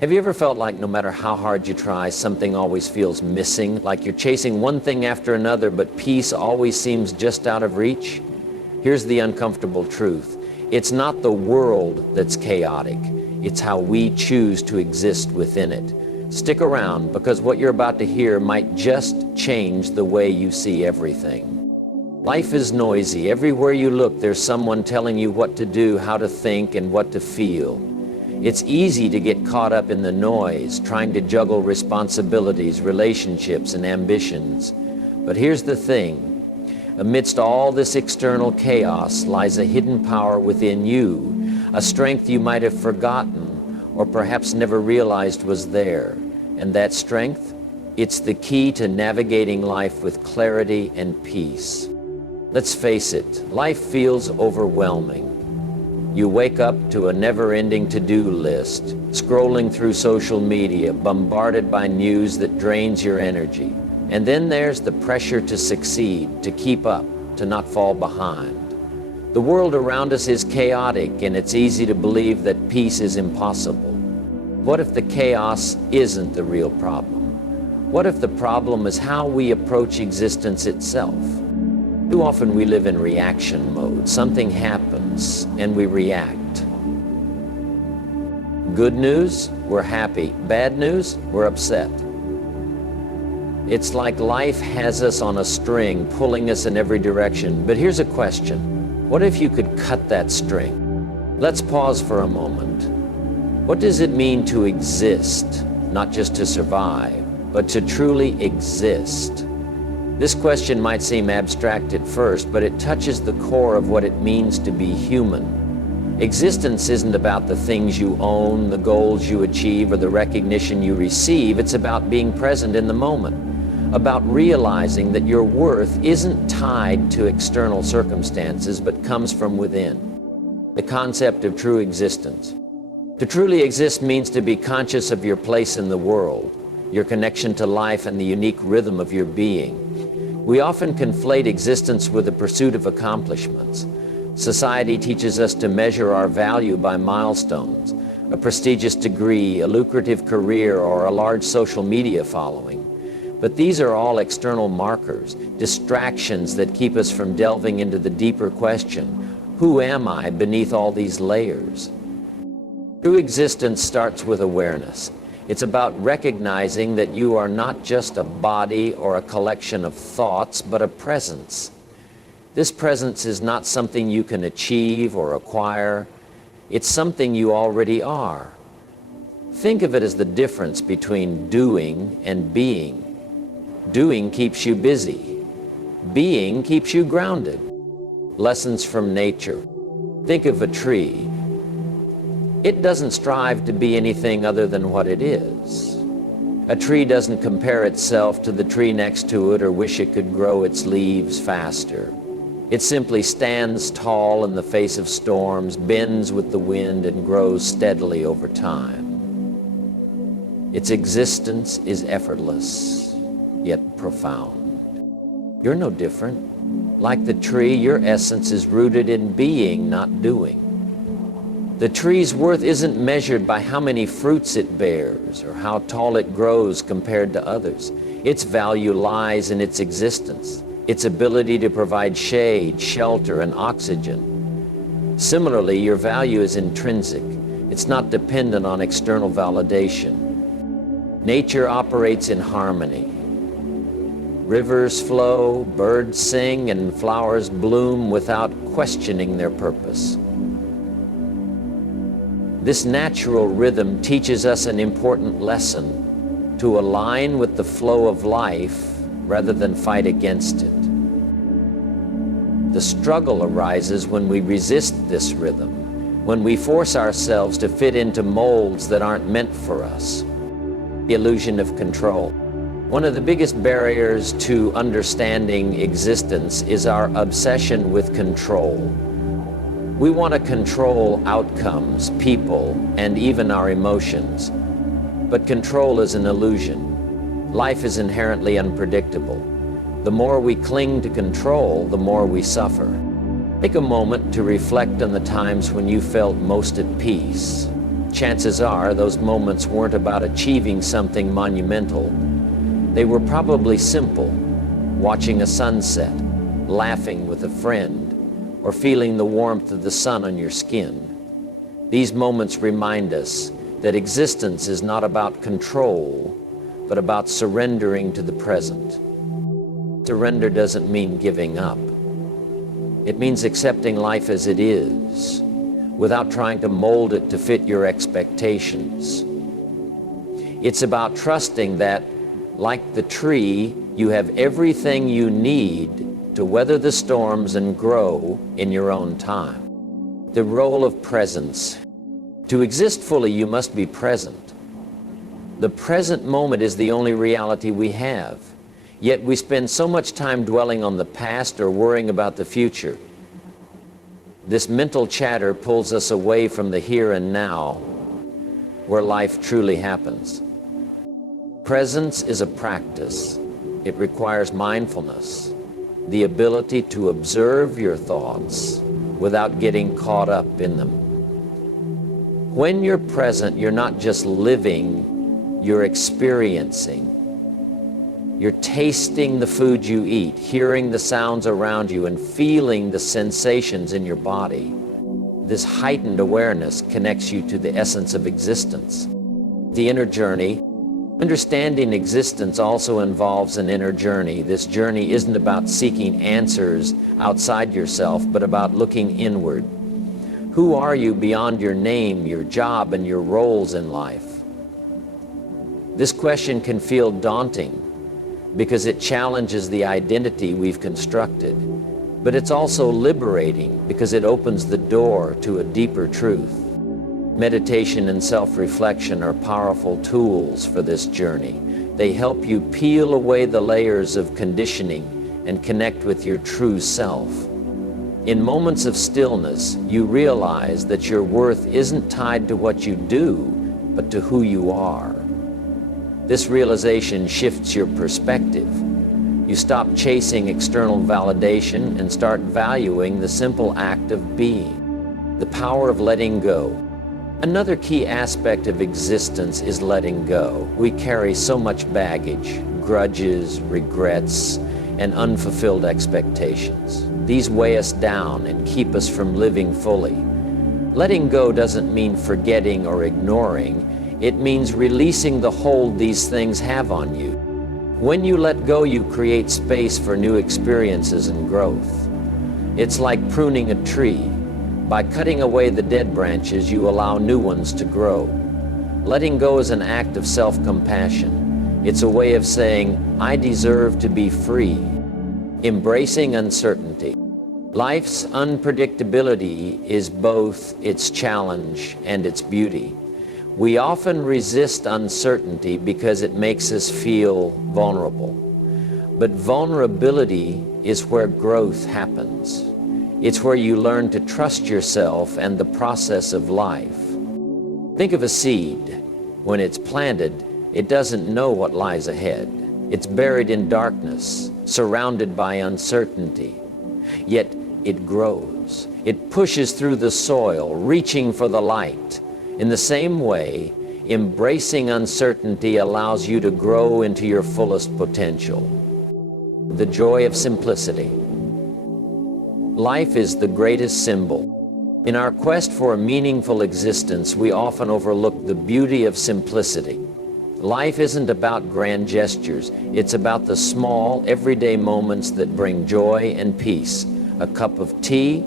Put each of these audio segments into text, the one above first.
Have you ever felt like no matter how hard you try, something always feels missing, like you're chasing one thing after another, but peace always seems just out of reach? Here's the uncomfortable truth. It's not the world that's chaotic. It's how we choose to exist within it. Stick around, because what you're about to hear might just change the way you see everything. Life is noisy. Everywhere you look, there's someone telling you what to do, how to think, and what to feel. It's easy to get caught up in the noise, trying to juggle responsibilities, relationships, and ambitions. But here's the thing. Amidst all this external chaos lies a hidden power within you, a strength you might have forgotten or perhaps never realized was there. And that strength? It's the key to navigating life with clarity and peace. Let's face it, life feels overwhelming. You wake up to a never-ending to-do list, scrolling through social media, bombarded by news that drains your energy. And then there's the pressure to succeed, to keep up, to not fall behind. The world around us is chaotic, and it's easy to believe that peace is impossible. What if the chaos isn't the real problem? What if the problem is how we approach existence itself? Too often we live in reaction mode. Something happens and we react. Good news, we're happy. Bad news, we're upset. It's like life has us on a string, pulling us in every direction. But here's a question. What if you could cut that string? Let's pause for a moment. What does it mean to exist? Not just to survive, but to truly exist. This question might seem abstract at first, but it touches the core of what it means to be human. Existence isn't about the things you own, the goals you achieve, or the recognition you receive. It's about being present in the moment, about realizing that your worth isn't tied to external circumstances, but comes from within. The concept of true existence. To truly exist means to be conscious of your place in the world, your connection to life, and the unique rhythm of your being. We often conflate existence with the pursuit of accomplishments. Society teaches us to measure our value by milestones, a prestigious degree, a lucrative career, or a large social media following. But these are all external markers, distractions that keep us from delving into the deeper question, who am I beneath all these layers? True existence starts with awareness. It's about recognizing that you are not just a body or a collection of thoughts, but a presence. This presence is not something you can achieve or acquire. It's something you already are. Think of it as the difference between doing and being. Doing keeps you busy. Being keeps you grounded. Lessons from nature. Think of a tree. It doesn't strive to be anything other than what it is. A tree doesn't compare itself to the tree next to it or wish it could grow its leaves faster. It simply stands tall in the face of storms, bends with the wind, and grows steadily over time. Its existence is effortless, yet profound. You're no different. Like the tree, your essence is rooted in being, not doing. The tree's worth isn't measured by how many fruits it bears or how tall it grows compared to others. Its value lies in its existence, its ability to provide shade, shelter, and oxygen. Similarly, your value is intrinsic. It's not dependent on external validation. Nature operates in harmony. Rivers flow, birds sing, and flowers bloom without questioning their purpose. This natural rhythm teaches us an important lesson: to align with the flow of life rather than fight against it. The struggle arises when we resist this rhythm, when we force ourselves to fit into molds that aren't meant for us. The illusion of control. One of the biggest barriers to understanding existence is our obsession with control. We want to control outcomes, people, and even our emotions. But control is an illusion. Life is inherently unpredictable. The more we cling to control, the more we suffer. Take a moment to reflect on the times when you felt most at peace. Chances are those moments weren't about achieving something monumental. They were probably simple: watching a sunset, laughing with a friend, or feeling the warmth of the sun on your skin. These moments remind us that existence is not about control, but about surrendering to the present. Surrender doesn't mean giving up. It means accepting life as it is, without trying to mold it to fit your expectations. It's about trusting that, like the tree, you have everything you need to weather the storms and grow in your own time. The role of presence. To exist fully, you must be present. The present moment is the only reality we have. Yet we spend so much time dwelling on the past or worrying about the future. This mental chatter pulls us away from the here and now, where life truly happens. Presence is a practice. It requires mindfulness, the ability to observe your thoughts without getting caught up in them. When you're present, you're not just living, you're experiencing. You're tasting the food you eat, hearing the sounds around you, and feeling the sensations in your body. This heightened awareness connects you to the essence of existence. The inner journey. Understanding existence also involves an inner journey. This journey isn't about seeking answers outside yourself, but about looking inward. Who are you beyond your name, your job, and your roles in life? This question can feel daunting because it challenges the identity we've constructed, but it's also liberating because it opens the door to a deeper truth. Meditation and self-reflection are powerful tools for this journey. They help you peel away the layers of conditioning and connect with your true self. In moments of stillness, you realize that your worth isn't tied to what you do, but to who you are. This realization shifts your perspective. You stop chasing external validation and start valuing the simple act of being. The power of letting go. Another key aspect of existence is letting go. We carry so much baggage, grudges, regrets, and unfulfilled expectations. These weigh us down and keep us from living fully. Letting go doesn't mean forgetting or ignoring. It means releasing the hold these things have on you. When you let go, you create space for new experiences and growth. It's like pruning a tree. By cutting away the dead branches, you allow new ones to grow. Letting go is an act of self-compassion. It's a way of saying, I deserve to be free. Embracing uncertainty. Life's unpredictability is both its challenge and its beauty. We often resist uncertainty because it makes us feel vulnerable. But vulnerability is where growth happens. It's where you learn to trust yourself and the process of life. Think of a seed. When it's planted, it doesn't know what lies ahead. It's buried in darkness, surrounded by uncertainty. Yet it grows. It pushes through the soil, reaching for the light. In the same way, embracing uncertainty allows you to grow into your fullest potential. The joy of simplicity. Life is the greatest symbol. In our quest for a meaningful existence, we often overlook the beauty of simplicity. Life isn't about grand gestures. It's about the small, everyday moments that bring joy and peace. A cup of tea,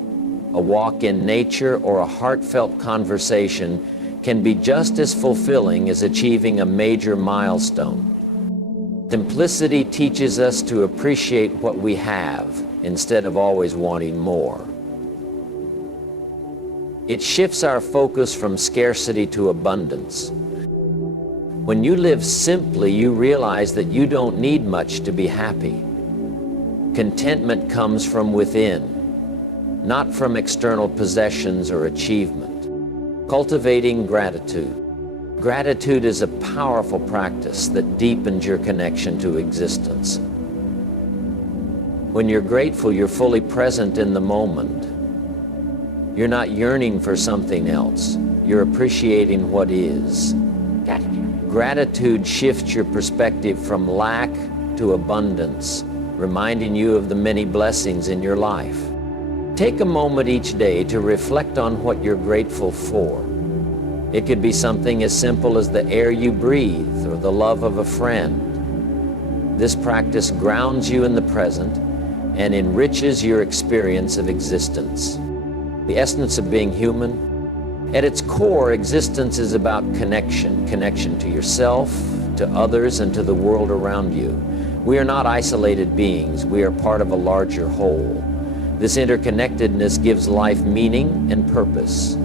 a walk in nature, or a heartfelt conversation can be just as fulfilling as achieving a major milestone. Simplicity teaches us to appreciate what we have instead of always wanting more. It shifts our focus from scarcity to abundance. When you live simply, you realize that you don't need much to be happy. Contentment comes from within, not from external possessions or achievement. Cultivating gratitude. Gratitude is a powerful practice that deepens your connection to existence. When you're grateful, you're fully present in the moment. You're not yearning for something else. you're appreciating what is. Gratitude shifts your perspective from lack to abundance, reminding you of the many blessings in your life. Take a moment each day to reflect on what you're grateful for. It could be something as simple as the air you breathe or the love of a friend. This practice grounds you in the present and enriches your experience of existence. The essence of being human. At its core, existence is about connection to yourself, to others, and to the world around you. We are not isolated beings. We are part of a larger whole. This interconnectedness gives life meaning and purpose.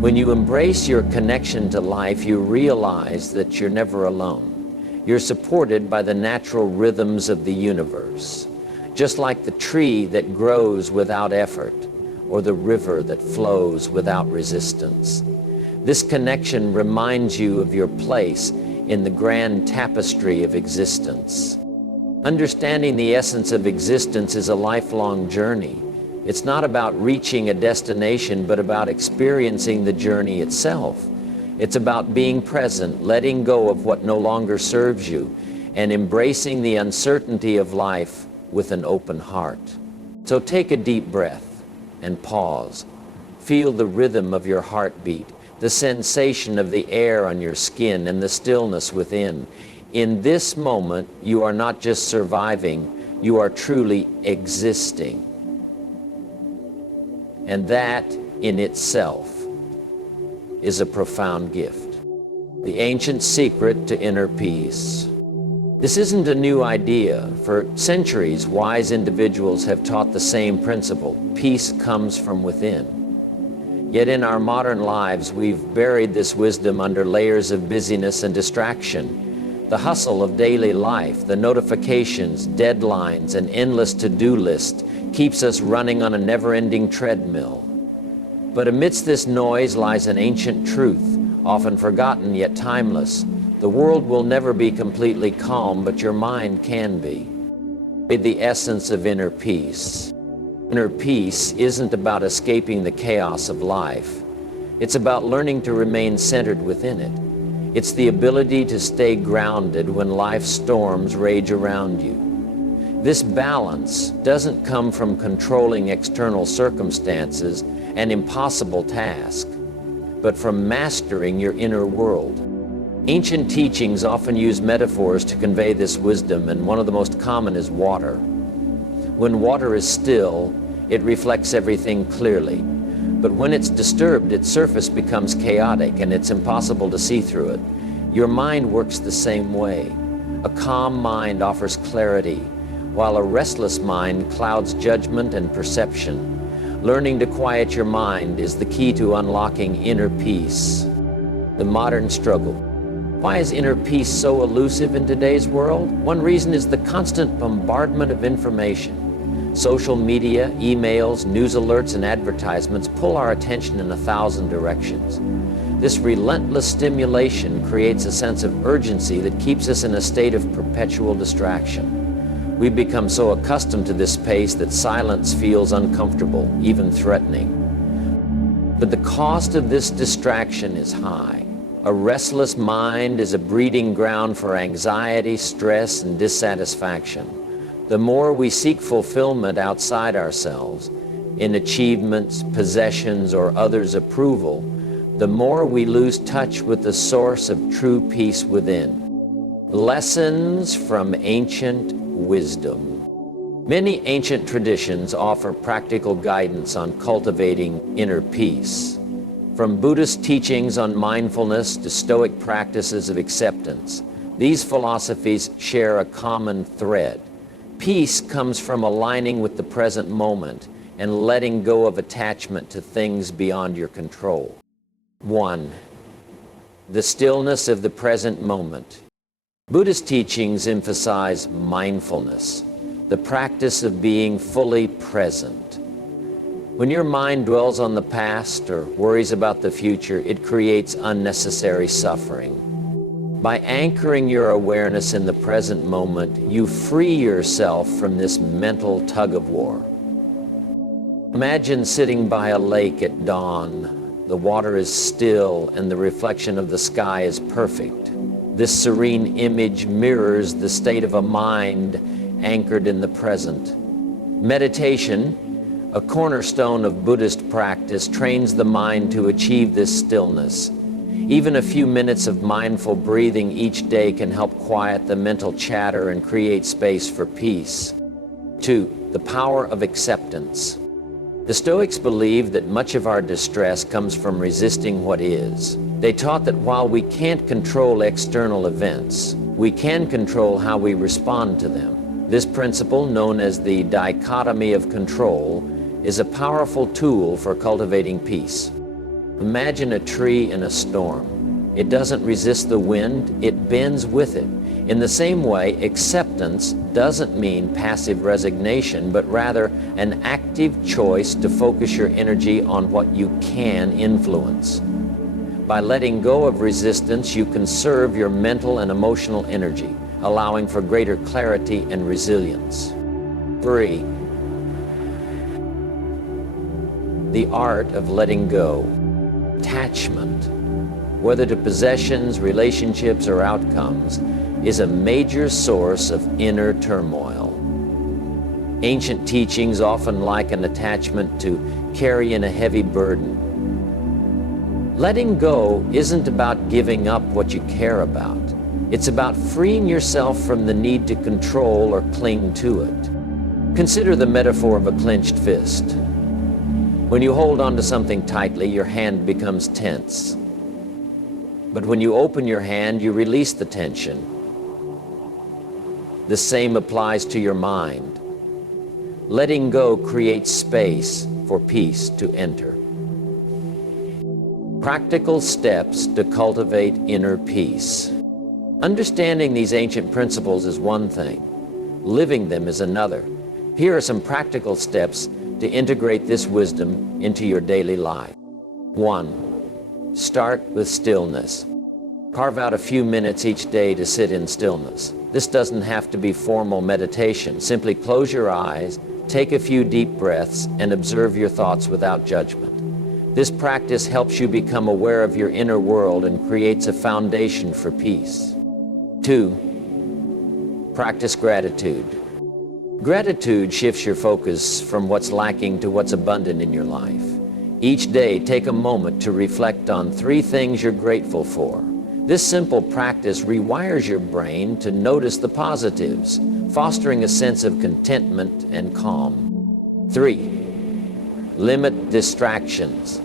When you embrace your connection to life, you realize that you're never alone. You're supported by the natural rhythms of the universe, just like the tree that grows without effort, or the river that flows without resistance. This connection reminds you of your place in the grand tapestry of existence. Understanding the essence of existence is a lifelong journey. It's not about reaching a destination, but about experiencing the journey itself. It's about being present, letting go of what no longer serves you, and embracing the uncertainty of life with an open heart. So take a deep breath and pause. Feel the rhythm of your heartbeat, the sensation of the air on your skin, and the stillness within. In this moment, you are not just surviving, you are truly existing. And that in itself is a profound gift. The ancient secret to inner peace. This isn't a new idea. For centuries, wise individuals have taught the same principle. Peace comes from within. Yet in our modern lives, we've buried this wisdom under layers of busyness and distraction. The hustle of daily life, the notifications, deadlines, and endless to-do list keeps us running on a never-ending treadmill. But amidst this noise lies an ancient truth, often forgotten yet timeless. The world will never be completely calm, but your mind can be. The essence of inner peace. Inner peace isn't about escaping the chaos of life. It's about learning to remain centered within it. It's the ability to stay grounded when life's storms rage around you. This balance doesn't come from controlling external circumstances, an impossible task, but from mastering your inner world. Ancient teachings often use metaphors to convey this wisdom, and one of the most common is water. When water is still, it reflects everything clearly. But when it's disturbed, its surface becomes chaotic and it's impossible to see through it. Your mind works the same way. A calm mind offers clarity, while a restless mind clouds judgment and perception. Learning to quiet your mind is the key to unlocking inner peace. The modern struggle. Why is inner peace so elusive in today's world? One reason is the constant bombardment of information. Social media, emails, news alerts, and advertisements pull our attention in 1,000 directions. This relentless stimulation creates a sense of urgency that keeps us in a state of perpetual distraction. We've become so accustomed to this pace that silence feels uncomfortable, even threatening. But the cost of this distraction is high. A restless mind is a breeding ground for anxiety, stress, and dissatisfaction. The more we seek fulfillment outside ourselves, in achievements, possessions, or others' approval, the more we lose touch with the source of true peace within. Lessons from ancient wisdom. Many ancient traditions offer practical guidance on cultivating inner peace. From Buddhist teachings on mindfulness to Stoic practices of acceptance, these philosophies share a common thread. Peace comes from aligning with the present moment and letting go of attachment to things beyond your control. 1. The stillness of the present moment. Buddhist teachings emphasize mindfulness, the practice of being fully present. When your mind dwells on the past or worries about the future, it creates unnecessary suffering. By anchoring your awareness in the present moment, you free yourself from this mental tug-of-war. Imagine sitting by a lake at dawn, The water is still and the reflection of the sky is perfect. This serene image mirrors the state of a mind anchored in the present. Meditation, a cornerstone of Buddhist practice, trains the mind to achieve this stillness. Even a few minutes of mindful breathing each day can help quiet the mental chatter and create space for peace. 2. The power of acceptance. The Stoics believed that much of our distress comes from resisting what is. They taught that while we can't control external events, we can control how we respond to them. This principle, known as the dichotomy of control, is a powerful tool for cultivating peace. Imagine a tree in a storm. It doesn't resist the wind, it bends with it. In the same way, acceptance doesn't mean passive resignation, but rather an active choice to focus your energy on what you can influence. By letting go of resistance, you conserve your mental and emotional energy, allowing for greater clarity and resilience. 3. The art of letting go. Attachment, whether to possessions, relationships, or outcomes, is a major source of inner turmoil. Ancient teachings often liken attachment to carrying a heavy burden. Letting go isn't about giving up what you care about. It's about freeing yourself from the need to control or cling to it. Consider the metaphor of a clenched fist. When you hold onto something tightly, your hand becomes tense. But when you open your hand, you release the tension. The same applies to your mind. Letting go creates space for peace to enter. Practical steps to cultivate inner peace. Understanding these ancient principles is one thing. Living them is another. Here are some practical steps to integrate this wisdom into your daily life. 1. Start with stillness. Carve out a few minutes each day to sit in stillness. This doesn't have to be formal meditation. Simply close your eyes, take a few deep breaths, and observe your thoughts without judgment. This practice helps you become aware of your inner world and creates a foundation for peace. 2. Practice gratitude. Gratitude shifts your focus from what's lacking to what's abundant in your life. Each day, take a moment to reflect on 3 things you're grateful for. This simple practice rewires your brain to notice the positives, fostering a sense of contentment and calm. 3. Limit distractions.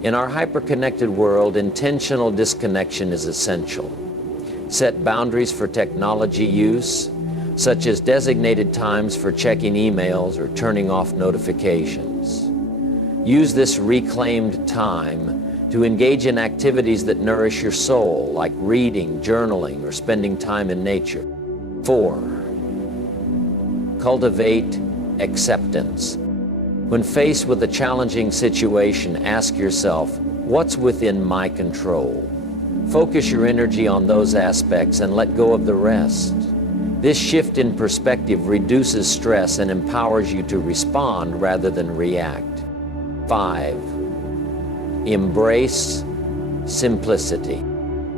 In our hyper-connected world, intentional disconnection is essential. Set boundaries for technology use, such as designated times for checking emails or turning off notifications. Use this reclaimed time to engage in activities that nourish your soul, like reading, journaling, or spending time in nature. 4. Cultivate acceptance. When faced with a challenging situation, ask yourself, what's within my control? Focus your energy on those aspects and let go of the rest. This shift in perspective reduces stress and empowers you to respond rather than react. 5. Embrace simplicity.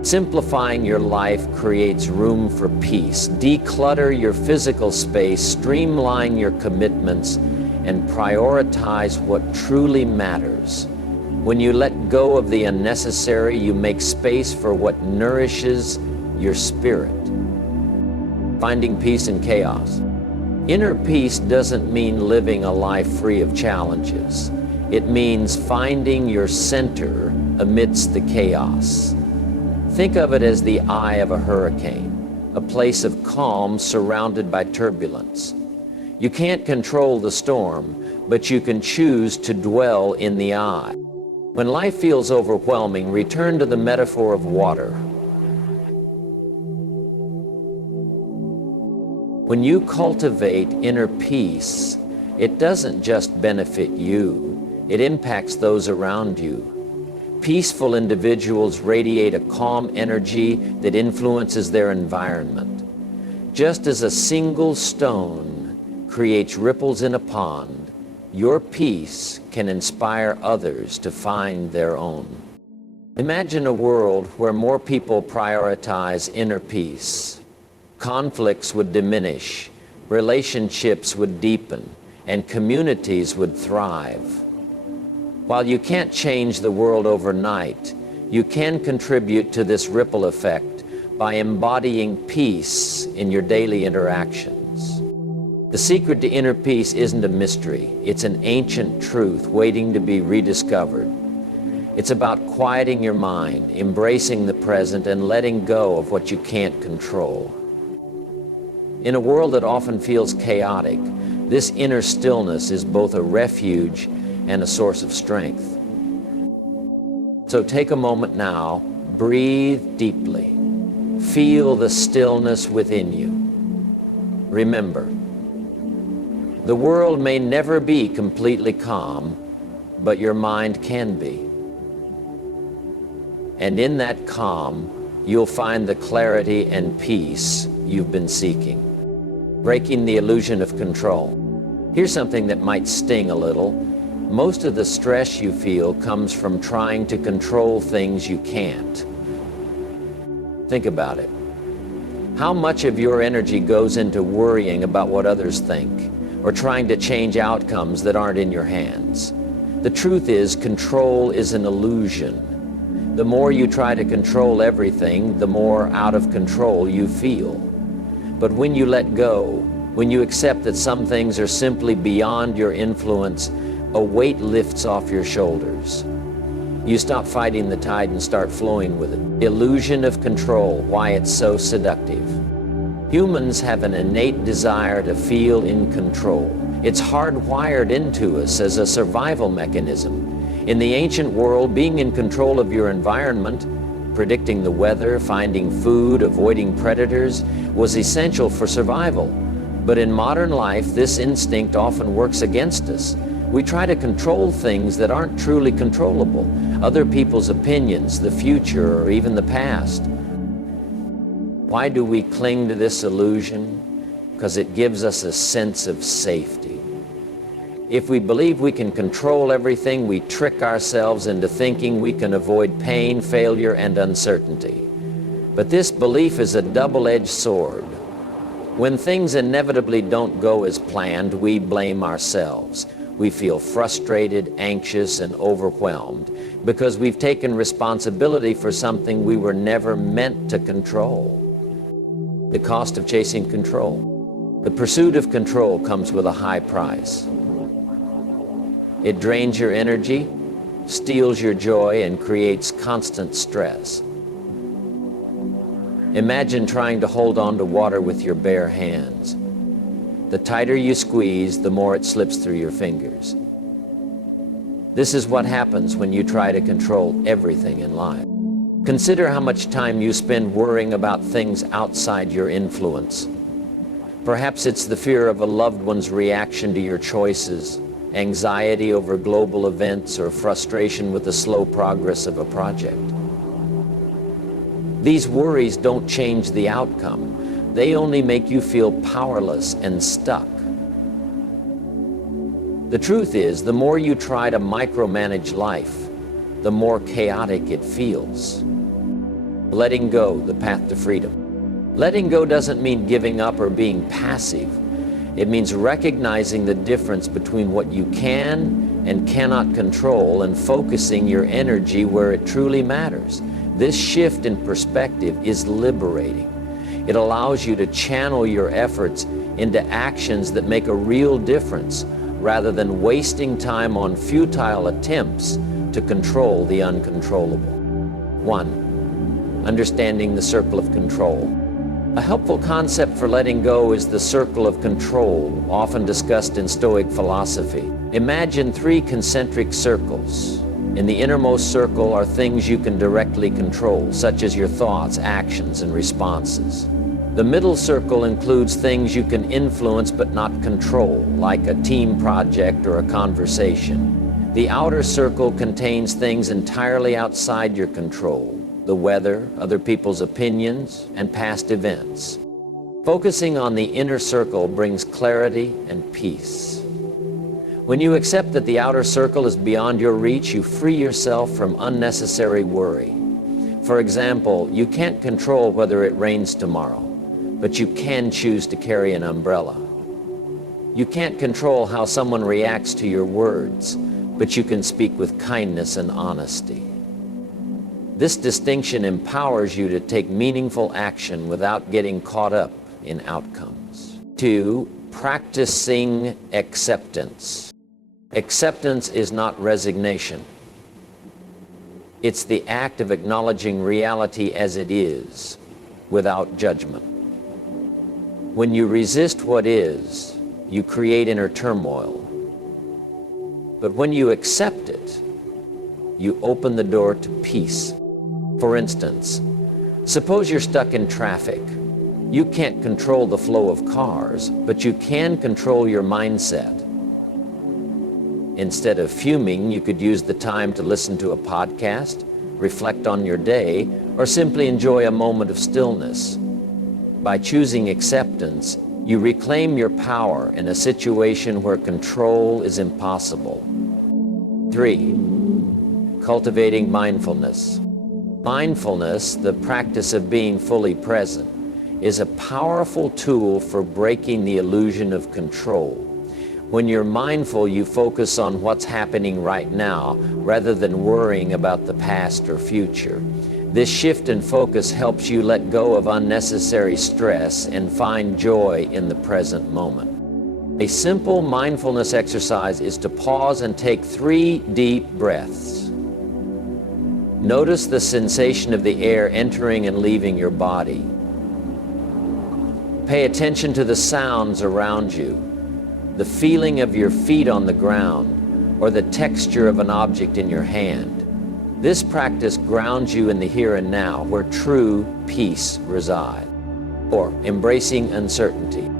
Simplifying your life creates room for peace. Declutter your physical space, streamline your commitments, and prioritize what truly matters. When you let go of the unnecessary, you make space for what nourishes your spirit. Finding peace in chaos. Inner peace doesn't mean living a life free of challenges. It means finding your center amidst the chaos. Think of it as the eye of a hurricane, a place of calm surrounded by turbulence. You can't control the storm, but you can choose to dwell in the eye. When life feels overwhelming, return to the metaphor of water. When you cultivate inner peace, it doesn't just benefit you, it impacts those around you. Peaceful individuals radiate a calm energy that influences their environment. Just as a single stone creates ripples in a pond, your peace can inspire others to find their own. Imagine a world where more people prioritize inner peace. Conflicts would diminish, relationships would deepen, and communities would thrive. While you can't change the world overnight, you can contribute to this ripple effect by embodying peace in your daily interactions. The secret to inner peace isn't a mystery. It's an ancient truth waiting to be rediscovered. It's about quieting your mind, embracing the present, and letting go of what you can't control. In a world that often feels chaotic, this inner stillness is both a refuge and a source of strength. So take a moment now, breathe deeply, feel the stillness within you. Remember, the world may never be completely calm, but your mind can be. And in that calm, you'll find the clarity and peace you've been seeking. Breaking the illusion of control. Here's something that might sting a little. Most of the stress you feel comes from trying to control things you can't. Think about it. How much of your energy goes into worrying about what others think, or trying to change outcomes that aren't in your hands? The truth is, control is an illusion. The more you try to control everything, the more out of control you feel. But when you let go, when you accept that some things are simply beyond your influence, a weight lifts off your shoulders. You stop fighting the tide and start flowing with it. The illusion of control, why it's so seductive. Humans have an innate desire to feel in control. It's hardwired into us as a survival mechanism. In the ancient world, being in control of your environment, predicting the weather, finding food, avoiding predators, was essential for survival. But in modern life, this instinct often works against us. We try to control things that aren't truly controllable, other people's opinions, the future, or even the past. Why do we cling to this illusion? Because it gives us a sense of safety. If we believe we can control everything, we trick ourselves into thinking we can avoid pain, failure, and uncertainty. But this belief is a double-edged sword. When things inevitably don't go as planned, we blame ourselves. We feel frustrated, anxious, and overwhelmed because we've taken responsibility for something we were never meant to control. The cost of chasing control. The pursuit of control comes with a high price. It drains your energy, steals your joy, and creates constant stress. Imagine trying to hold on to water with your bare hands. The tighter you squeeze, the more it slips through your fingers. This is what happens when you try to control everything in life. Consider how much time you spend worrying about things outside your influence. Perhaps it's the fear of a loved one's reaction to your choices, anxiety over global events, or frustration with the slow progress of a project. These worries don't change the outcome. They only make you feel powerless and stuck. The truth is, the more you try to micromanage life, the more chaotic it feels. Letting go, the path to freedom. Letting go doesn't mean giving up or being passive. It means recognizing the difference between what you can and cannot control and focusing your energy where it truly matters. This shift in perspective is liberating. It allows you to channel your efforts into actions that make a real difference rather than wasting time on futile attempts to control the uncontrollable. 1. Understanding the circle of control. A helpful concept for letting go is the circle of control, often discussed in Stoic philosophy. Imagine 3 concentric circles. In the innermost circle are things you can directly control, such as your thoughts, actions, and responses. The middle circle includes things you can influence but not control, like a team project or a conversation. The outer circle contains things entirely outside your control, the weather, other people's opinions, and past events. Focusing on the inner circle brings clarity and peace. When you accept that the outer circle is beyond your reach, you free yourself from unnecessary worry. For example, you can't control whether it rains tomorrow, but you can choose to carry an umbrella. You can't control how someone reacts to your words, but you can speak with kindness and honesty. This distinction empowers you to take meaningful action without getting caught up in outcomes. 2, practicing acceptance. Acceptance is not resignation. It's the act of acknowledging reality as it is, without judgment. When you resist what is, you create inner turmoil. But when you accept it, you open the door to peace. For instance, suppose you're stuck in traffic. You can't control the flow of cars, but you can control your mindset. Instead of fuming, you could use the time to listen to a podcast, reflect on your day, or simply enjoy a moment of stillness. By choosing acceptance, you reclaim your power in a situation where control is impossible. 3, cultivating mindfulness. Mindfulness, the practice of being fully present, is a powerful tool for breaking the illusion of control. When you're mindful, you focus on what's happening right now rather than worrying about the past or future. This shift in focus helps you let go of unnecessary stress and find joy in the present moment. A simple mindfulness exercise is to pause and take 3 deep breaths. Notice the sensation of the air entering and leaving your body. Pay attention to the sounds around you, the feeling of your feet on the ground, or the texture of an object in your hand. This practice grounds you in the here and now, where true peace resides. 4, embracing uncertainty.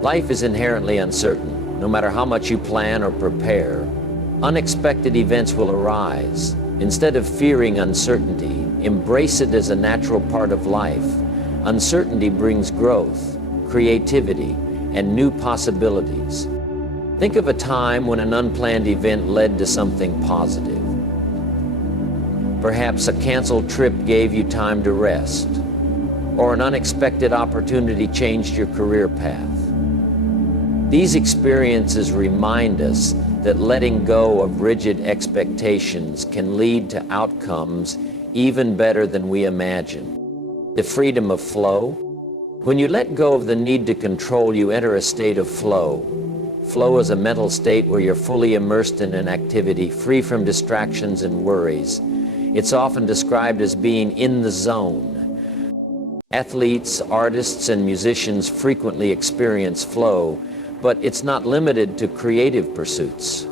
Life is inherently uncertain. No matter how much you plan or prepare, unexpected events will arise. Instead of fearing uncertainty, embrace it as a natural part of life. Uncertainty brings growth, creativity, and new possibilities. Think of a time when an unplanned event led to something positive. Perhaps a canceled trip gave you time to rest, or an unexpected opportunity changed your career path. These experiences remind us that letting go of rigid expectations can lead to outcomes even better than we imagine. The freedom of flow. When you let go of the need to control, you enter a state of flow. Flow is a mental state where you're fully immersed in an activity, free from distractions and worries. It's often described as being in the zone. Athletes, artists, and musicians frequently experience flow, but it's not limited to creative pursuits.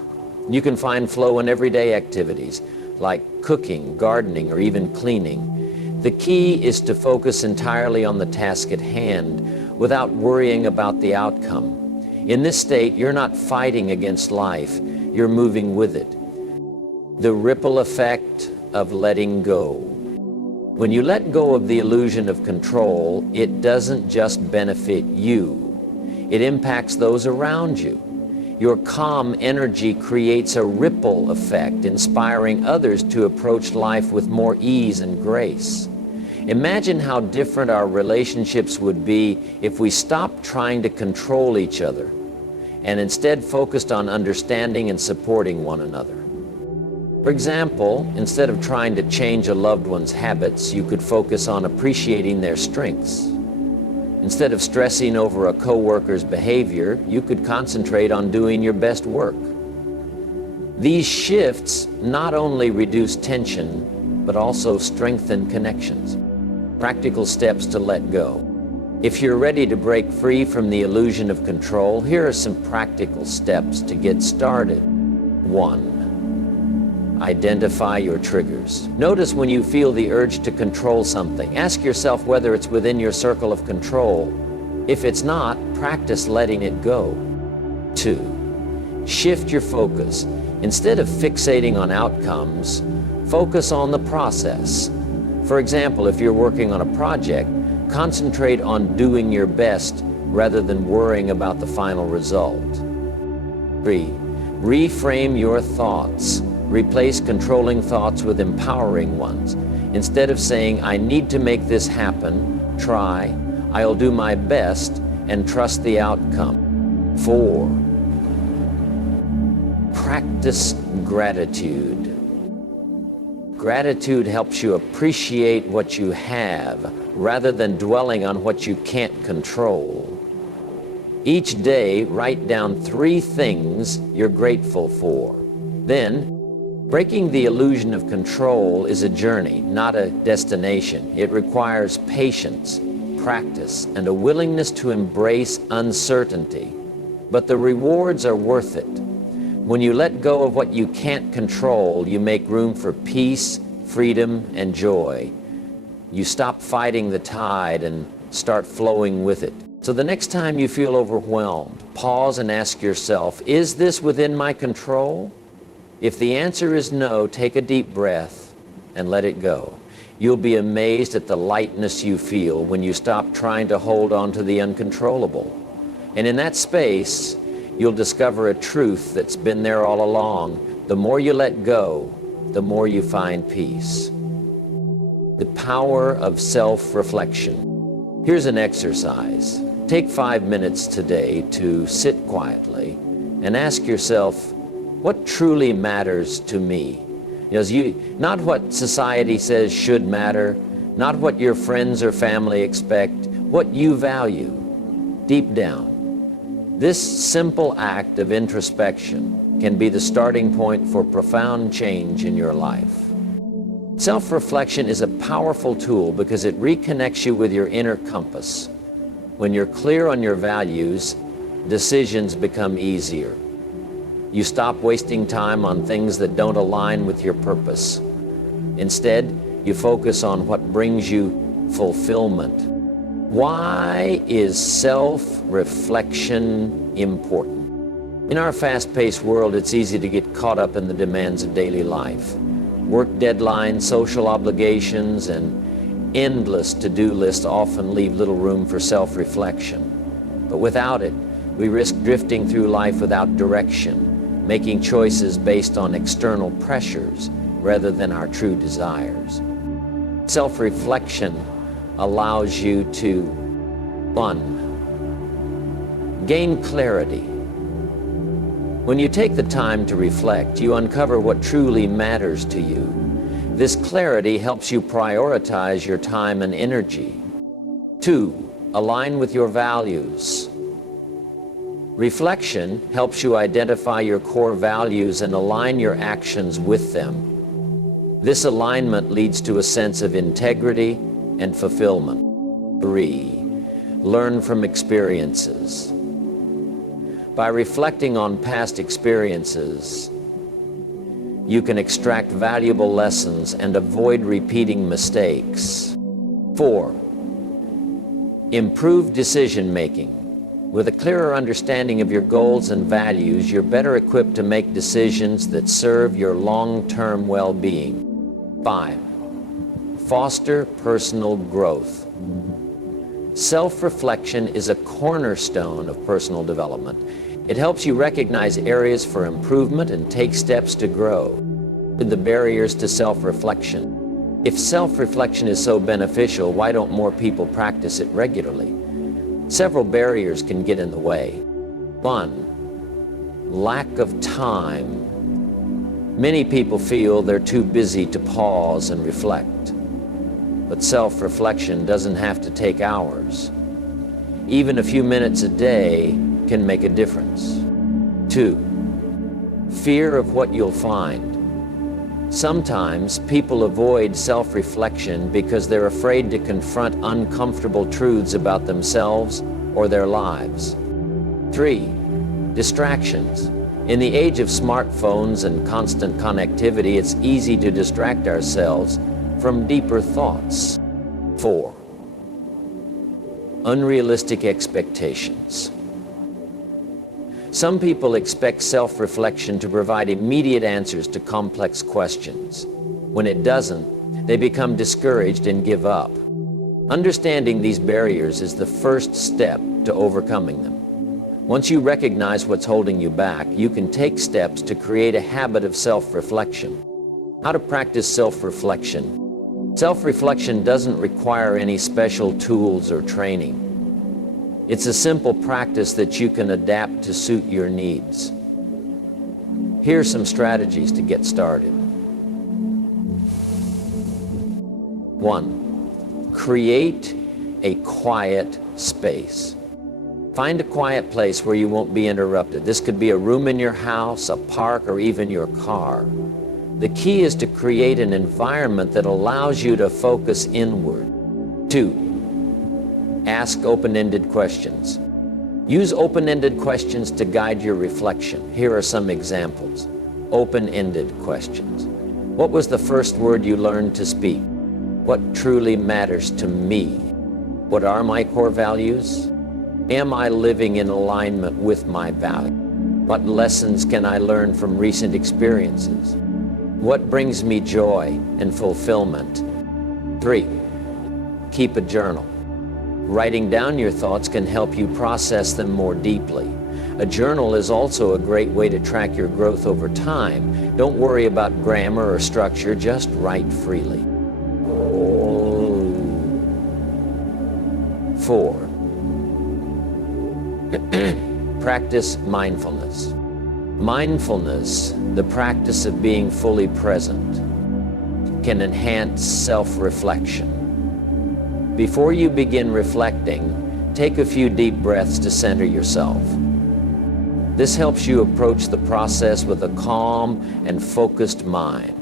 You can find flow in everyday activities, like cooking, gardening, or even cleaning. The key is to focus entirely on the task at hand without worrying about the outcome. In this state, you're not fighting against life, you're moving with it. The ripple effect of letting go. When you let go of the illusion of control, it doesn't just benefit you, it impacts those around you. Your calm energy creates a ripple effect, inspiring others to approach life with more ease and grace. Imagine how different our relationships would be if we stopped trying to control each other and instead focused on understanding and supporting one another. For example, instead of trying to change a loved one's habits, you could focus on appreciating their strengths. Instead of stressing over a coworker's behavior, you could concentrate on doing your best work. These shifts not only reduce tension, but also strengthen connections. Practical steps to let go. If you're ready to break free from the illusion of control, here are some practical steps to get started. 1. Identify your triggers. Notice when you feel the urge to control something. Ask yourself whether it's within your circle of control. If it's not, practice letting it go. 2. Shift your focus. Instead of fixating on outcomes, focus on the process. For example, if you're working on a project, concentrate on doing your best rather than worrying about the final result. 3. Reframe your thoughts. Replace controlling thoughts with empowering ones. Instead of saying, I need to make this happen, try, I'll do my best, and trust the outcome. 4. Practice gratitude. Gratitude helps you appreciate what you have rather than dwelling on what you can't control. Each day, write down 3 things you're grateful for. Then, breaking the illusion of control is a journey, not a destination. It requires patience, practice, and a willingness to embrace uncertainty. But the rewards are worth it. When you let go of what you can't control, you make room for peace, freedom, and joy. You stop fighting the tide and start flowing with it. So the next time you feel overwhelmed, pause and ask yourself, is this within my control? If the answer is no, take a deep breath and let it go. You'll be amazed at the lightness you feel when you stop trying to hold on to the uncontrollable. And in that space, you'll discover a truth that's been there all along. The more you let go, the more you find peace. The power of self-reflection. Here's an exercise. Take 5 minutes today to sit quietly and ask yourself, what truly matters to me? Not what society says should matter, not what your friends or family expect, what you value deep down. This simple act of introspection can be the starting point for profound change in your life. Self-reflection is a powerful tool because it reconnects you with your inner compass. When you're clear on your values, decisions become easier. You stop wasting time on things that don't align with your purpose. Instead, you focus on what brings you fulfillment. Why is self-reflection important? In our fast-paced world, it's easy to get caught up in the demands of daily life. Work deadlines, social obligations, and endless to-do lists often leave little room for self-reflection. But without it, we risk drifting through life without direction, making choices based on external pressures rather than our true desires. Self-reflection allows you to 1. Gain clarity. When you take the time to reflect, you uncover what truly matters to you. This clarity helps you prioritize your time and energy. 2. Align with your values. Reflection helps you identify your core values and align your actions with them. This alignment leads to a sense of integrity and fulfillment. 3. Learn from experiences. By reflecting on past experiences, you can extract valuable lessons and avoid repeating mistakes. 4. Improve decision-making. With a clearer understanding of your goals and values, you're better equipped to make decisions that serve your long-term well-being. 5. Foster personal growth. Self-reflection is a cornerstone of personal development. It helps you recognize areas for improvement and take steps to grow. The barriers to self-reflection. If self-reflection is so beneficial, why don't more people practice it regularly? Several barriers can get in the way. 1. Lack of time. Many people feel they're too busy to pause and reflect. But self-reflection doesn't have to take hours. Even a few minutes a day can make a difference. 2. Fear of what you'll find. Sometimes people avoid self-reflection because they're afraid to confront uncomfortable truths about themselves or their lives. 3. Distractions. In the age of smartphones and constant connectivity, it's easy to distract ourselves from deeper thoughts. 4. Unrealistic expectations. Some people expect self-reflection to provide immediate answers to complex questions. When it doesn't, they become discouraged and give up. Understanding these barriers is the first step to overcoming them. Once you recognize what's holding you back, you can take steps to create a habit of self-reflection. How to practice self-reflection. Self-reflection doesn't require any special tools or training. It's a simple practice that you can adapt to suit your needs. Here are some strategies to get started. 1. Create a quiet space. Find a quiet place where you won't be interrupted. This could be a room in your house, a park, or even your car. The key is to create an environment that allows you to focus inward. 2. Ask open-ended questions. Use open-ended questions to guide your reflection. Here are some examples. Open-ended questions. What was the first word you learned to speak? What truly matters to me? What are my core values? Am I living in alignment with my values? What lessons can I learn from recent experiences? What brings me joy and fulfillment? 3. Keep a journal. Writing down your thoughts can help you process them more deeply. A journal is also a great way to track your growth over time. Don't worry about grammar or structure, just write freely. 4. Practice mindfulness. Mindfulness, the practice of being fully present, can enhance self-reflection. Before you begin reflecting, take a few deep breaths to center yourself. This helps you approach the process with a calm and focused mind.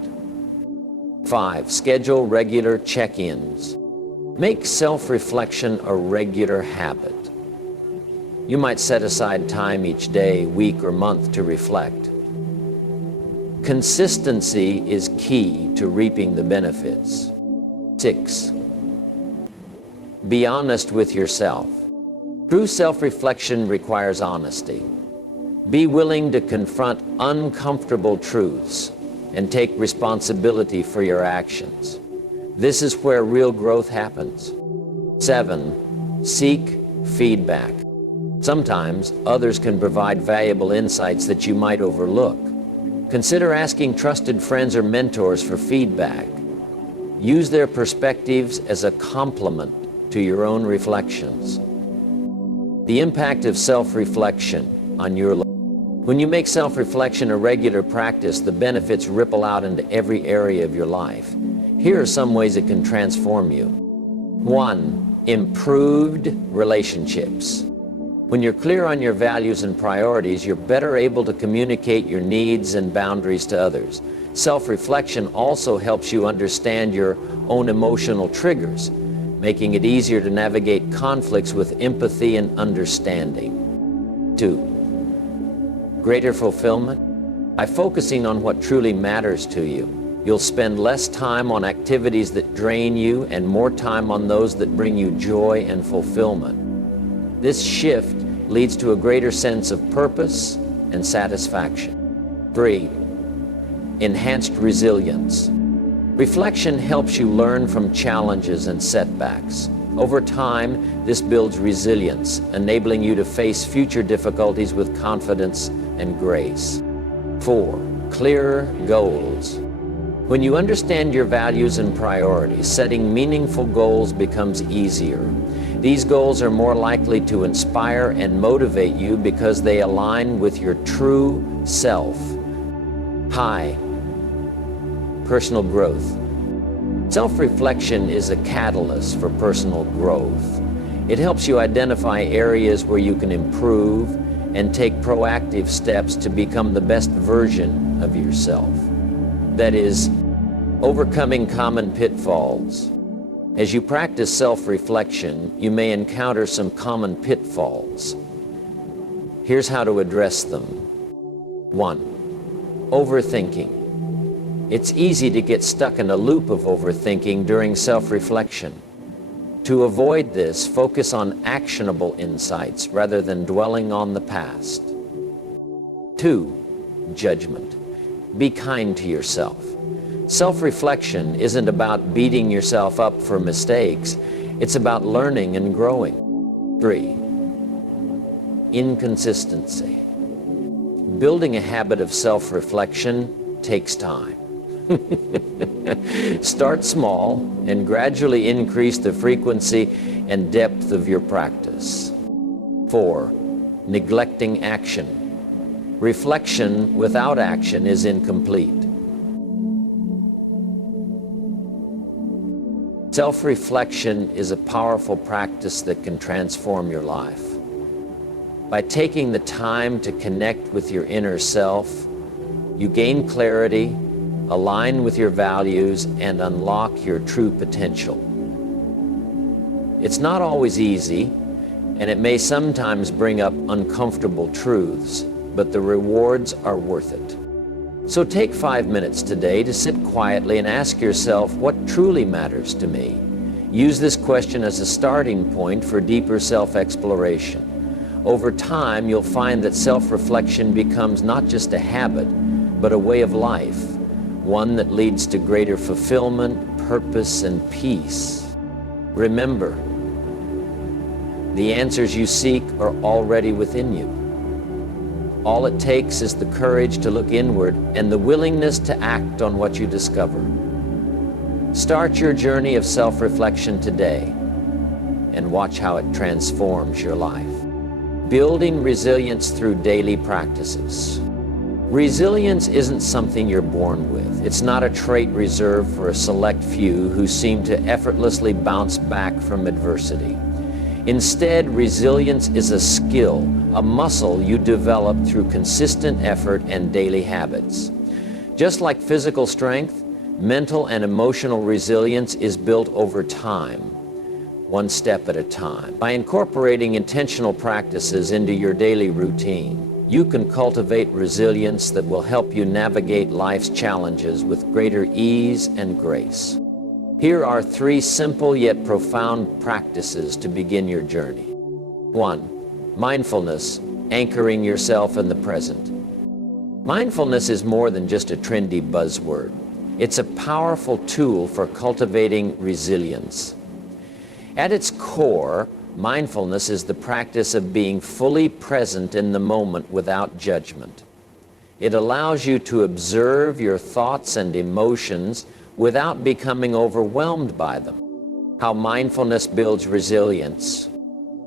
5. Schedule regular check-ins. Make self-reflection a regular habit. You might set aside time each day, week, or month to reflect. Consistency is key to reaping the benefits. 6. Be honest with yourself. True self-reflection requires honesty. Be willing to confront uncomfortable truths and take responsibility for your actions. This is where real growth happens. 7. Seek feedback. Sometimes others can provide valuable insights that you might overlook. Consider asking trusted friends or mentors for feedback. Use their perspectives as a complement to your own reflections. The impact of self-reflection on your life. When you make self-reflection a regular practice, the benefits ripple out into every area of your life. Here are some ways it can transform you. 1. Improved relationships. When you're clear on your values and priorities, you're better able to communicate your needs and boundaries to others. Self-reflection also helps you understand your own emotional triggers, making it easier to navigate conflicts with empathy and understanding. 2. Greater fulfillment. By focusing on what truly matters to you, you'll spend less time on activities that drain you and more time on those that bring you joy and fulfillment. This shift leads to a greater sense of purpose and satisfaction. 3. Enhanced resilience. Reflection helps you learn from challenges and setbacks. Over time, this builds resilience, enabling you to face future difficulties with confidence and grace. 4. Clearer goals. When you understand your values and priorities, setting meaningful goals becomes easier. These goals are more likely to inspire and motivate you because they align with your true self. High. Personal growth. Self-reflection is a catalyst for personal growth. It helps you identify areas where you can improve and take proactive steps to become the best version of yourself. That is, overcoming common pitfalls. As you practice self-reflection, you may encounter some common pitfalls. Here's how to address them. 1. Overthinking. It's easy to get stuck in a loop of overthinking during self-reflection. To avoid this, focus on actionable insights rather than dwelling on the past. 2. Judgment. Be kind to yourself. Self-reflection isn't about beating yourself up for mistakes. It's about learning and growing. 3. inconsistency. Building a habit of self-reflection takes time. Start small and gradually increase the frequency and depth of your practice. 4. Neglecting action. Reflection without action is incomplete. Self-reflection is a powerful practice that can transform your life. By taking the time to connect with your inner self, you gain clarity, align with your values, and unlock your true potential. It's not always easy, and it may sometimes bring up uncomfortable truths, but the rewards are worth it. So take 5 minutes today to sit quietly and ask yourself what truly matters to me. Use this question as a starting point for deeper self-exploration. Over time, you'll find that self-reflection becomes not just a habit, but a way of life, one that leads to greater fulfillment, purpose, and peace. Remember, the answers you seek are already within you. All it takes is the courage to look inward and the willingness to act on what you discover. Start your journey of self-reflection today and watch how it transforms your life. Building resilience through daily practices. Resilience isn't something you're born with. It's not a trait reserved for a select few who seem to effortlessly bounce back from adversity. Instead, resilience is a skill, a muscle you develop through consistent effort and daily habits. Just like physical strength, mental and emotional resilience is built over time, one step at a time. By incorporating intentional practices into your daily routine, you can cultivate resilience that will help you navigate life's challenges with greater ease and grace. Here are 3 simple yet profound practices to begin your journey. 1. Mindfulness, anchoring yourself in the present. Mindfulness is more than just a trendy buzzword. It's a powerful tool for cultivating resilience. At its core, mindfulness is the practice of being fully present in the moment without judgment. It allows you to observe your thoughts and emotions without becoming overwhelmed by them. How mindfulness builds resilience.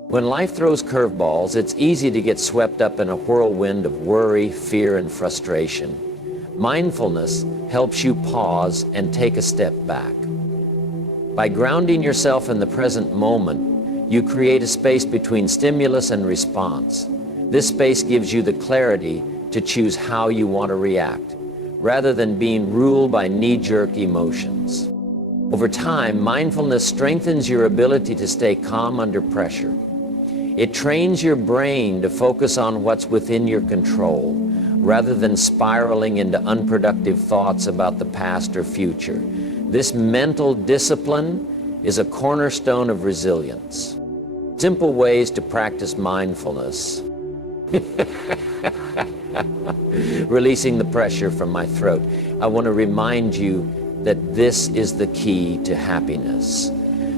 When life throws curveballs, it's easy to get swept up in a whirlwind of worry, fear, and frustration. Mindfulness helps you pause and take a step back. By grounding yourself in the present moment, you create a space between stimulus and response. This space gives you the clarity to choose how you want to react, rather than being ruled by knee-jerk emotions. Over time, mindfulness strengthens your ability to stay calm under pressure. It trains your brain to focus on what's within your control, rather than spiraling into unproductive thoughts about the past or future. This mental discipline is a cornerstone of resilience. Simple ways to practice mindfulness. Releasing the pressure from my throat. I want to remind you that this is the key to happiness.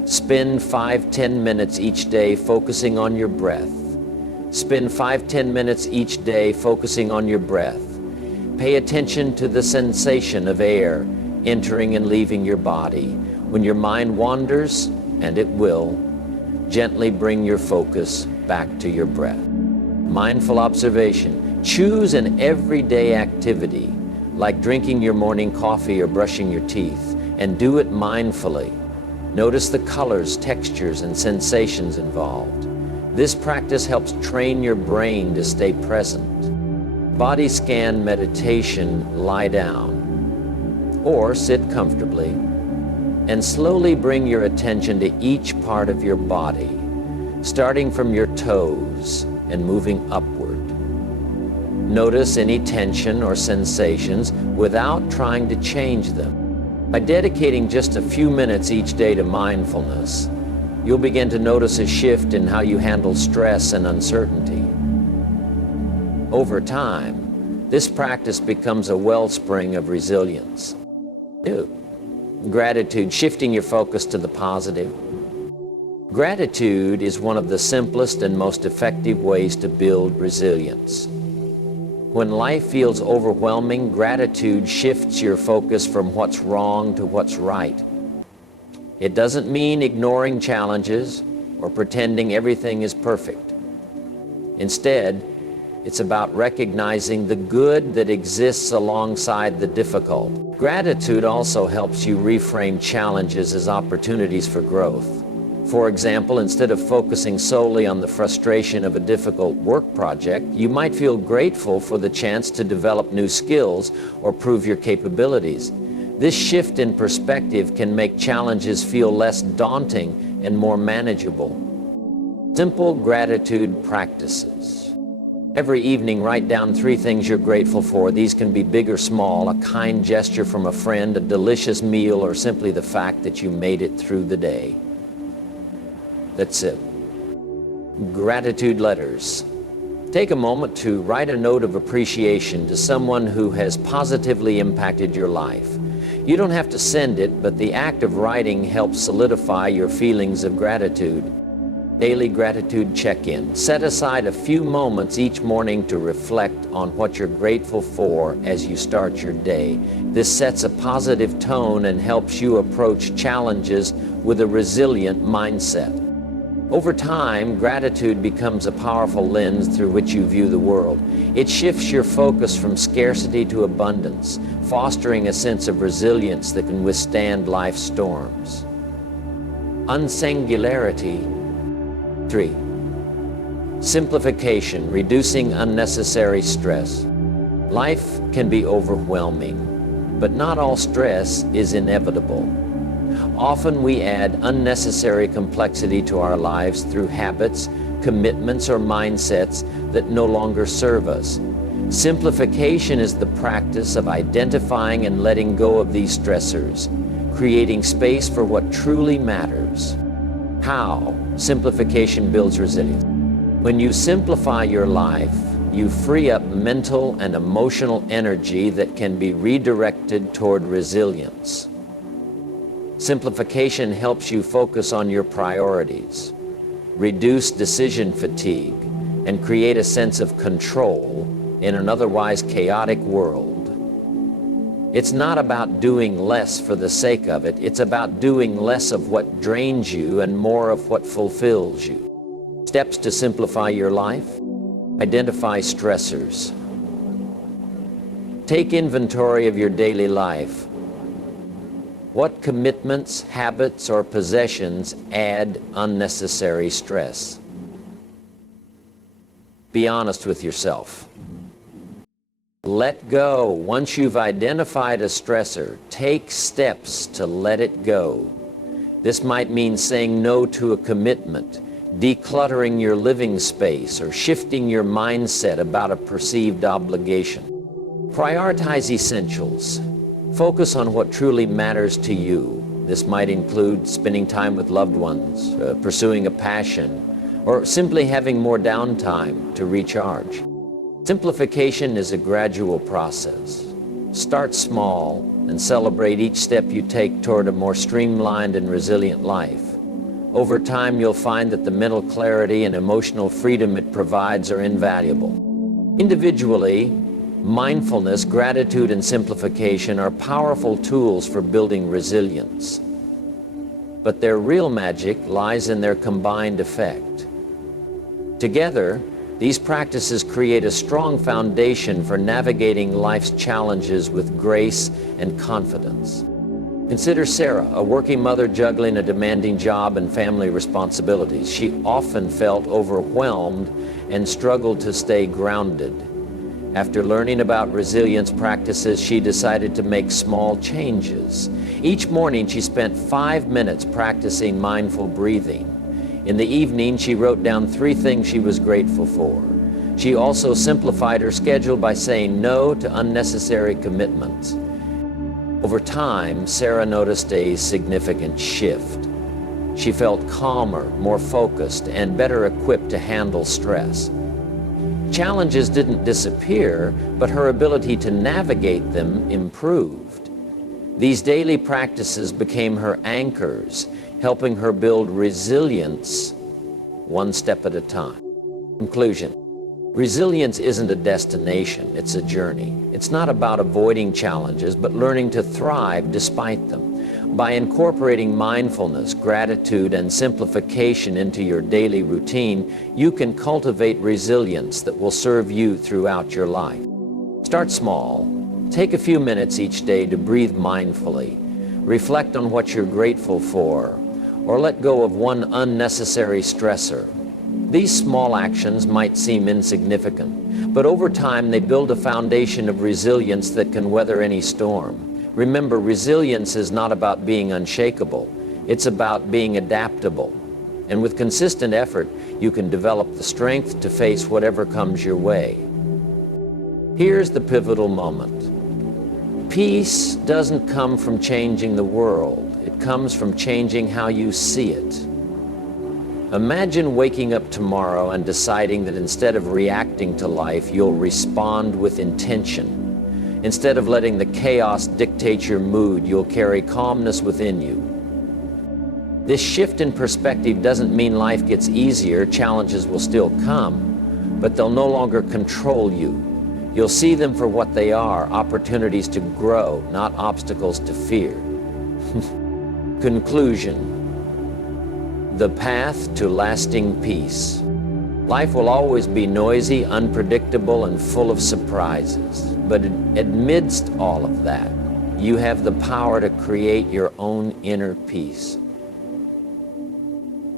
Spend 5-10 minutes each day focusing on your breath. Spend 5-10 minutes each day focusing on your breath. Pay attention to the sensation of air entering and leaving your body. When your mind wanders, and it will, gently bring your focus back to your breath. Mindful observation. Choose an everyday activity, like drinking your morning coffee or brushing your teeth, and do it mindfully. Notice the colors, textures, and sensations involved. This practice helps train your brain to stay present. Body scan meditation, lie down, or sit comfortably, and slowly bring your attention to each part of your body, starting from your toes and moving upward. Notice any tension or sensations without trying to change them. By dedicating just a few minutes each day to mindfulness, you'll begin to notice a shift in how you handle stress and uncertainty. Over time, this practice becomes a wellspring of resilience. Gratitude, shifting your focus to the positive. Gratitude is one of the simplest and most effective ways to build resilience. When life feels overwhelming, gratitude shifts your focus from what's wrong to what's right. It doesn't mean ignoring challenges or pretending everything is perfect. Instead, it's about recognizing the good that exists alongside the difficult. Gratitude also helps you reframe challenges as opportunities for growth. For example, instead of focusing solely on the frustration of a difficult work project, you might feel grateful for the chance to develop new skills or prove your capabilities. This shift in perspective can make challenges feel less daunting and more manageable. Simple gratitude practices. Every evening, write down 3 things you're grateful for. These can be big or small: a kind gesture from a friend, a delicious meal, or simply the fact that you made it through the day. That's it. Gratitude letters. Take a moment to write a note of appreciation to someone who has positively impacted your life. You don't have to send it, but the act of writing helps solidify your feelings of gratitude. Daily gratitude check-in. Set aside a few moments each morning to reflect on what you're grateful for as you start your day. This sets a positive tone and helps you approach challenges with a resilient mindset. Over time, gratitude becomes a powerful lens through which you view the world. It shifts your focus from scarcity to abundance, fostering a sense of resilience that can withstand life's storms. Unsingularity. 3. Simplification, reducing unnecessary stress. Life can be overwhelming, but not all stress is inevitable. Often we add unnecessary complexity to our lives through habits, commitments, or mindsets that no longer serve us. Simplification is the practice of identifying and letting go of these stressors, creating space for what truly matters. How simplification builds resilience. When you simplify your life, you free up mental and emotional energy that can be redirected toward resilience. Simplification helps you focus on your priorities, reduce decision fatigue, and create a sense of control in an otherwise chaotic world. It's not about doing less for the sake of it. It's about doing less of what drains you and more of what fulfills you. Steps to simplify your life. Identify stressors. Take inventory of your daily life. What commitments, habits, or possessions add unnecessary stress? Be honest with yourself. Let go. Once you've identified a stressor, take steps to let it go. This might mean saying no to a commitment, decluttering your living space, or shifting your mindset about a perceived obligation. Prioritize essentials. Focus on what truly matters to you. This might include spending time with loved ones, pursuing a passion, or simply having more downtime to recharge. Simplification is a gradual process. Start small and celebrate each step you take toward a more streamlined and resilient life. Over time, you'll find that the mental clarity and emotional freedom it provides are invaluable. Individually, mindfulness, gratitude, and simplification are powerful tools for building resilience. But their real magic lies in their combined effect. Together, these practices create a strong foundation for navigating life's challenges with grace and confidence. Consider Sarah, a working mother juggling a demanding job and family responsibilities. She often felt overwhelmed and struggled to stay grounded. After learning about resilience practices, she decided to make small changes. Each morning, she spent 5 minutes practicing mindful breathing. In the evening, she wrote down 3 things she was grateful for. She also simplified her schedule by saying no to unnecessary commitments. Over time, Sarah noticed a significant shift. She felt calmer, more focused, and better equipped to handle stress. Challenges didn't disappear, but her ability to navigate them improved. These daily practices became her anchors, helping her build resilience one step at a time. Conclusion. Resilience isn't a destination, it's a journey. It's not about avoiding challenges, but learning to thrive despite them. By incorporating mindfulness, gratitude, and simplification into your daily routine, you can cultivate resilience that will serve you throughout your life. Start small. Take a few minutes each day to breathe mindfully. Reflect on what you're grateful for, or let go of one unnecessary stressor. These small actions might seem insignificant, but over time they build a foundation of resilience that can weather any storm. Remember, resilience is not about being unshakable. It's about being adaptable. And with consistent effort, you can develop the strength to face whatever comes your way. Here's the pivotal moment. Peace doesn't come from changing the world. It comes from changing how you see it. Imagine waking up tomorrow and deciding that instead of reacting to life, you'll respond with intention. Instead of letting the chaos dictate your mood, you'll carry calmness within you. This shift in perspective doesn't mean life gets easier. Challenges will still come, but they'll no longer control you. You'll see them for what they are, opportunities to grow, not obstacles to fear. Conclusion. The path to lasting peace. Life will always be noisy, unpredictable, and full of surprises. But amidst all of that, you have the power to create your own inner peace.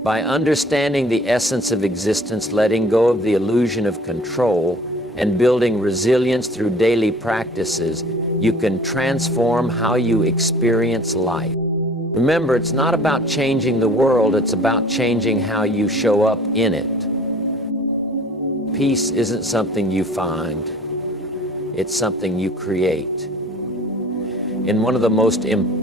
By understanding the essence of existence, letting go of the illusion of control, and building resilience through daily practices, you can transform how you experience life. Remember, it's not about changing the world, it's about changing how you show up in it. Peace isn't something you find, it's something you create. In one of the most important